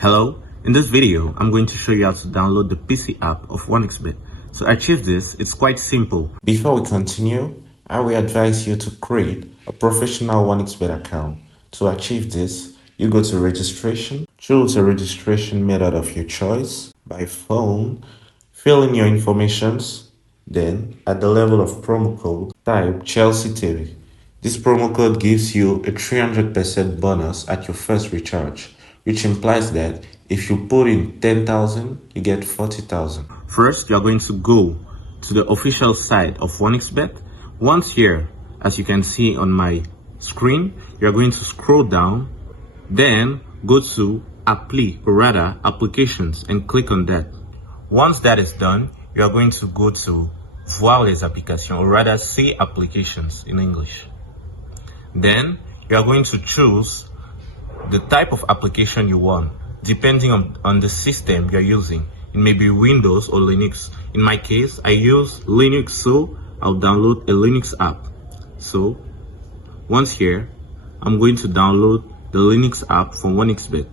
Hello, in this video, I'm going to show you how to download the PC app of 1xBet. To achieve this, it's quite simple. Before we continue, I will advise you to create a professional 1xBet account. To achieve this, you go to registration, choose a registration method of your choice by phone, fill in your informations, then at the level of promo code, type Chelsea TV. This promo code gives you a 300% bonus at your first recharge, which implies that if you put in 10,000, you get 40,000. First, you're going to go to the official site of 1xBet. Once here, as you can see on my screen, you're going to scroll down, then go to Appli, or rather Applications, and click on that. Once that is done, you are going to go to Voir les applications, or rather See Applications in English. Then you are going to choose the type of application you want, depending on the system you're using. It may be Windows or Linux. In my case, I use Linux, so I'll download a Linux app. So once here, I'm going to download the Linux app from 1xBet.